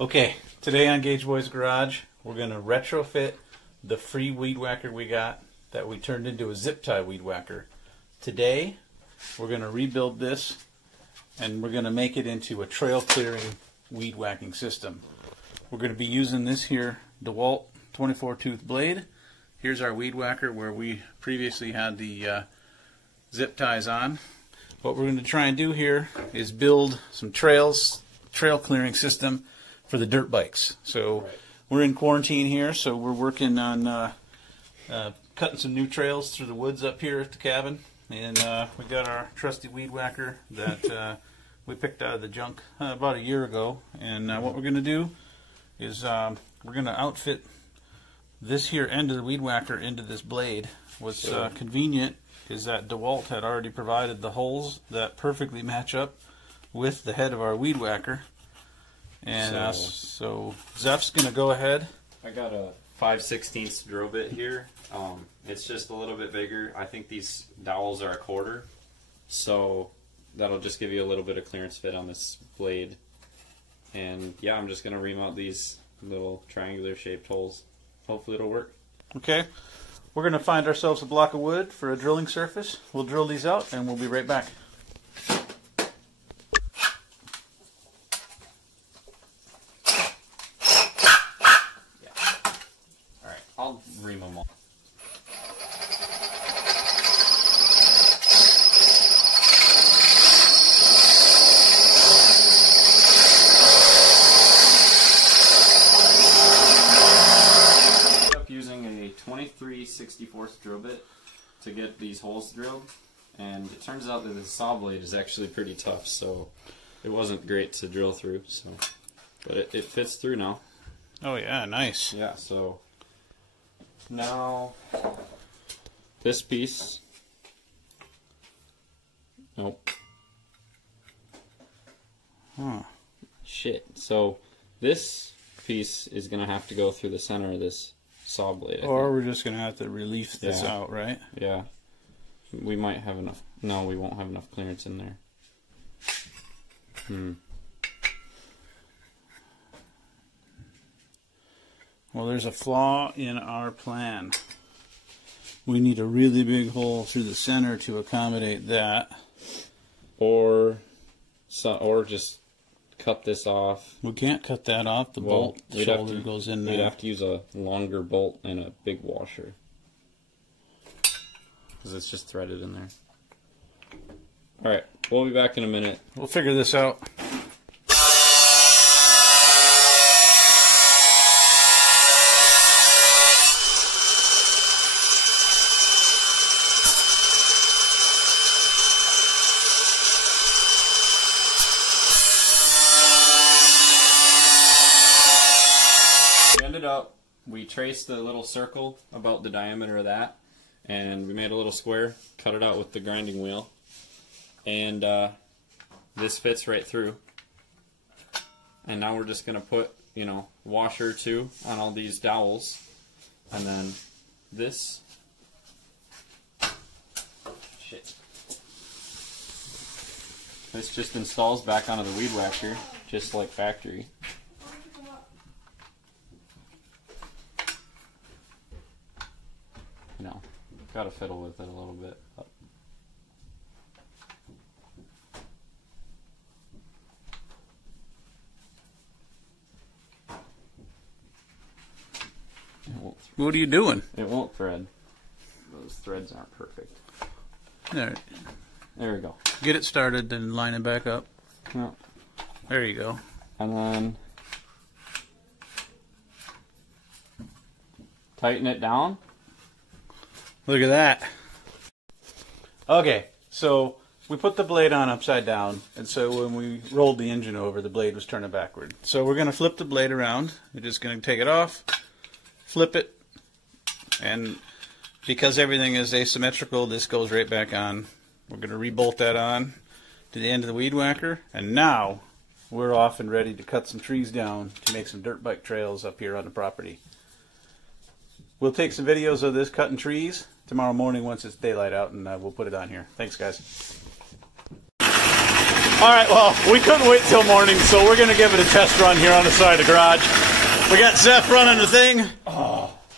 Okay, today on Gage Boy's Garage, we're going to retrofit the free weed whacker we got that we turned into a zip tie weed whacker. Today, we're going to rebuild this and we're going to make it into a trail clearing weed whacking system. We're going to be using this here DeWalt 24 tooth blade. Here's our weed whacker where we previously had the zip ties on. What we're going to try and do here is build some trail clearing system for the dirt bikes. So we're in quarantine here, so we're working on cutting some new trails through the woods up here at the cabin. And we got our trusty weed whacker that we picked out of the junk about a year ago. And what we're going to do is we're going to outfit this here end of the weed whacker into this blade. What's convenient is that DeWalt had already provided the holes that perfectly match up with the head of our weed whacker. And so Zeph's going to go ahead. I got a 5/16 drill bit here. It's just a little bit bigger. I think these dowels are a 1/4, so that'll just give you a little bit of clearance fit on this blade. And yeah, I'm just going to remount these little triangular shaped holes. Hopefully it'll work. Okay, we're going to find ourselves a block of wood for a drilling surface. We'll drill these out and we'll be right back. I'll ream them all. I ended up using a 23/64 drill bit to get these holes drilled, and it turns out that the saw blade is actually pretty tough, so it wasn't great to drill through. So, but it fits through now. Oh yeah, nice. Yeah, so now this piece, nope. Shit. So this piece is gonna have to go through the center of this saw blade. Or we're just gonna have to relief this out, right? Yeah. We might have enough. No, we won't have enough clearance in there. Well, there's a flaw in our plan. We need a really big hole through the center to accommodate that. Or just cut this off. We can't cut that off. The bolt shoulder goes in there. We'd have to use a longer bolt and a big washer, because it's just threaded in there. Alright, we'll be back in a minute. We'll figure this out. We traced the little circle about the diameter of that, and we made a little square, cut it out with the grinding wheel, and this fits right through. And now we're just going to put, washer or two on all these dowels, and then this just installs back onto the weed whacker, just like factory. Gotta fiddle with it a little bit. What are you doing? It won't thread. Those threads aren't perfect. There we go. Get it started, then line it back up. Yeah. There you go. And then tighten it down. Look at that. Okay, so we put the blade on upside down, and so when we rolled the engine over, the blade was turning backward. So we're going to flip the blade around. We're just going to take it off, flip it, and because everything is asymmetrical, this goes right back on. We're going to rebolt that on to the end of the weed whacker, and now we're off and ready to cut some trees down to make some dirt bike trails up here on the property. We'll take some videos of this cutting trees tomorrow morning once it's daylight out, and we'll put it on here. Thanks, guys. All right, well, we couldn't wait till morning, so we're going to give it a test run here on the side of the garage. We got Zeph running the thing,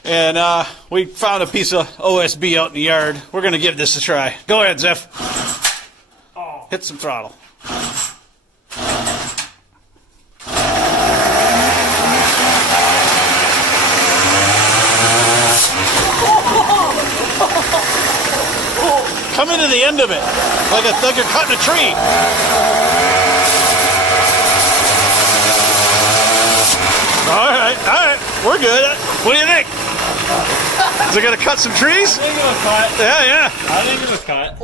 and we found a piece of OSB out in the yard. We're going to give this a try. Go ahead, Zeph. Hit some throttle. Come into the end of it, like you're cutting a tree. All right, we're good. What do you think? Is it gonna cut some trees? I think it was cut. Yeah. I think it was cut.